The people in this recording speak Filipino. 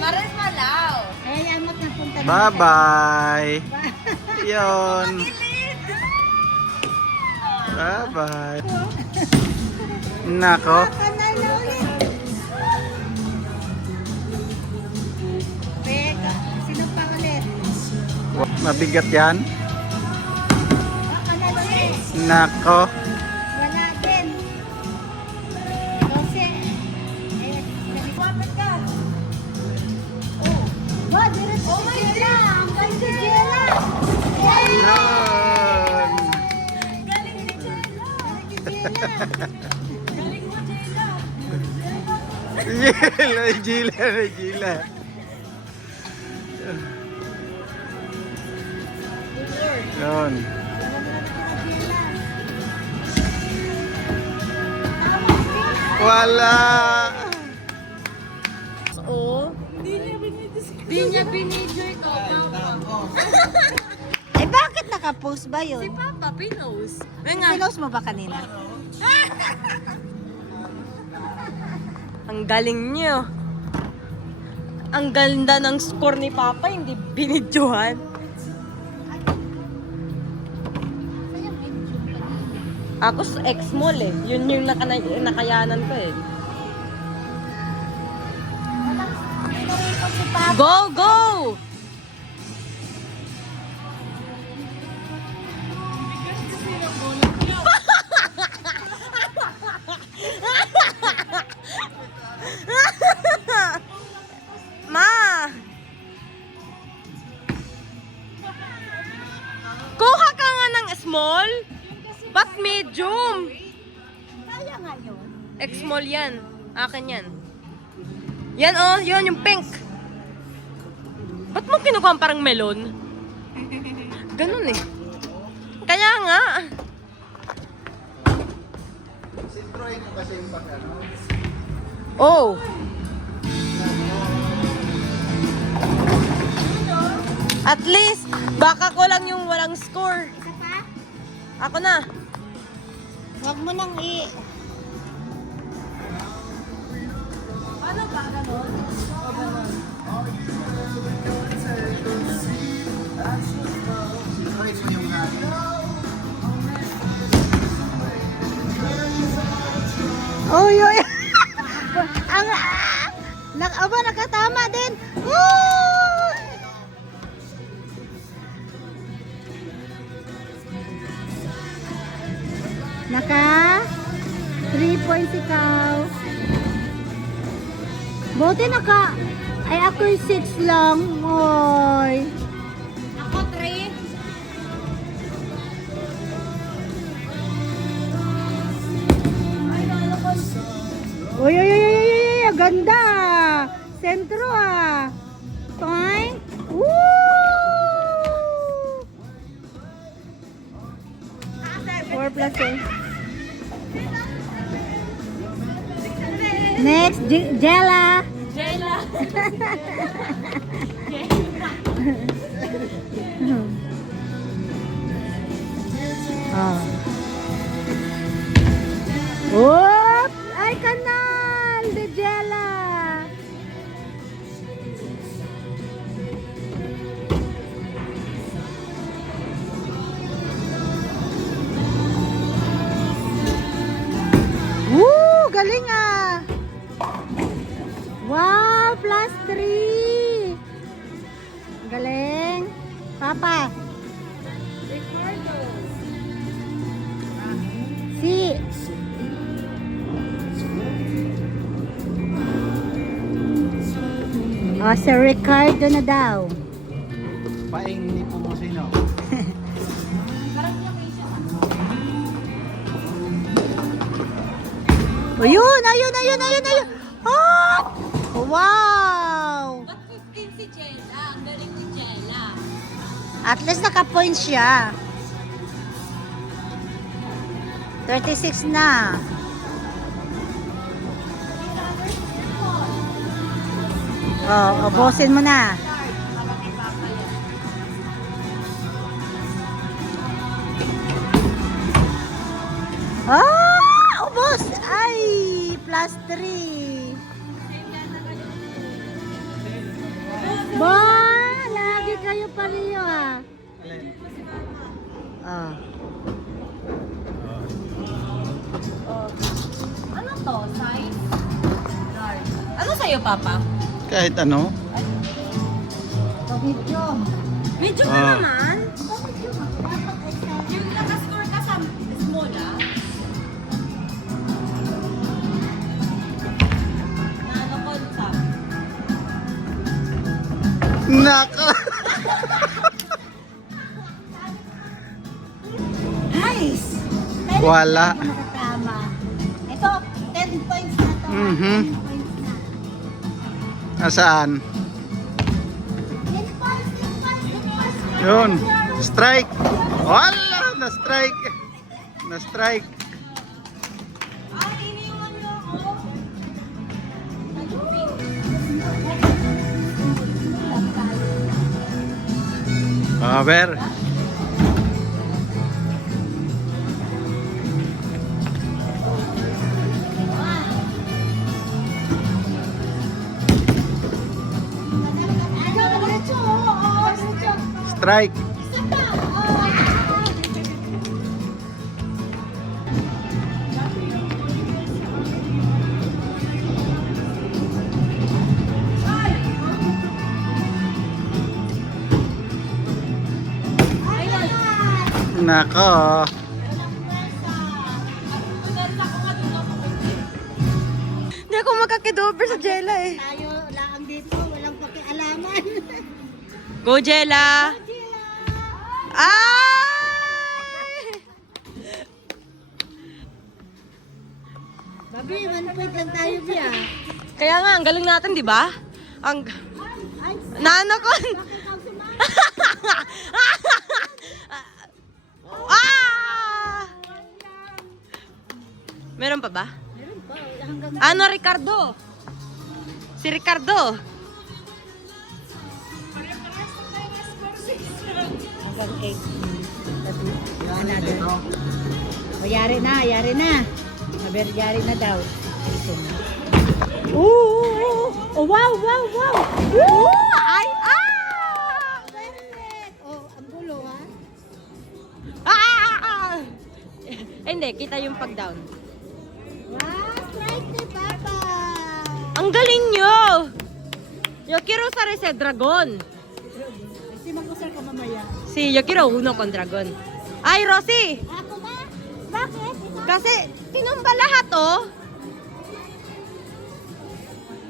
Maris Malaw. Ay, amot na punta na. Bye-bye. Yun. Bye-bye. Nako. Kanay na ulit. Teka, sino pa ulit? Mabigat yan. Kanay ulit. Nako. Wala din. Kasi, naliwapit ka. Oh. Ba, diretso si Jella. Ang galing si Jella. Yun. Galing ni Jella. Galing si Jella. Galing mo, Jella. Gila. Yun. Wala. Oo. Di niya binidyo ito. Eh, bakit nakapost ba Si yun? Papa, pinos. May nga. Pinost mo ba kanina? Ang galing niyo. Ang ganda ng score ni Papa, hindi binidyohan. Ako sa X-Mall eh. Yun yung nakayanan ko eh. Go, go! Ma! Kuha ka nga ng small? Ba't medium? Kaya nga yun. X-small yan. Akin yan. Yan oh, yun yung pink. Ba't mo kinukuha parang melon? Ganun eh. Kaya nga. Sintroin ko kasi yung pag ano. Oh. At least, baka ko lang yung walang score. Isa pa? Ako na. Huwag mo nang Paano ba? Ganon? O ganon? Sintroin mo yung Oy, oy. Ang aba nakatama din. Woo! Naka 3 points ikaw. Buti naka ay ako'y 6 lang. Oy. Ako 3. Oy, oy, oy, oy, oy, oy, ang ganda. Sentro ah. Toing. Woo! Four plus eh. Next, Jella. Jayla. Oh. Whoop! Ay, kanal! De Jella! Woo! Galing ah! Wow! Plus 3! Galing! Papa! Si! O, Sir Ricardo na daw. paing ni Pumosino. Ayun, ayun, ayun, ayun, ayun. Ah! Wow! Ba't 15 si Jella? Ang galing ni Jella. At least naka-point siya. 36 na. Oh, ubusin mo na. Ah! Ubos! Ay! Plus 3. Ba, lagi kayo pareho ah. Alin? Ah. Ano to? Size? Large. Ano sa'yo, Papa? Kahit ano. Pag-medium. Medyo Ah. naman. Pag-medium. Dapat ay sa... Yung nakascore ka sa small, ah. Na ano ko, sa... Nako! Nice! Wala. Nakatama. Ito, 10 points na to. Mhm. 10 points na. Nasaan? 10 points, 10 points, 10 points. Yun. Strike. Wala! Na-strike. Na-strike. Ay, iniwan niyo ako. Cover. Ano, diretso, oo, diretso. Strike. Isa pa, oo. Nako. Hindi ako makakidover sa Jella eh. Tayo lang dito, walang pakialaman. Go, Jella! Ay! Babi, 1 point lang tayo biya. Kaya nga, ang galing natin, di ba? Ang... Ay, Nano ko! bakit ang sumama? Ah! Meron pa ba? Meron pa, hanggang Ano, Ricardo? Si Ricardo. hanggang 8. Another. O, yari na, yari na. Sabi, yari na daw. Ito na. Oh, wow, wow, wow. Ay! Ah! Perfect. Oh, ang gulo ha. Ah! Hindi, kita yung pag-down. Wow, strike ni Papa. Ang galing nyo! Yokiro sare sa dragon. Si Makusar ka mamaya. Si Yokiro uno con dragon. Ay, Rosie! Ako na? Bakit? Ikaw? Kasi tinumba lahat, oh.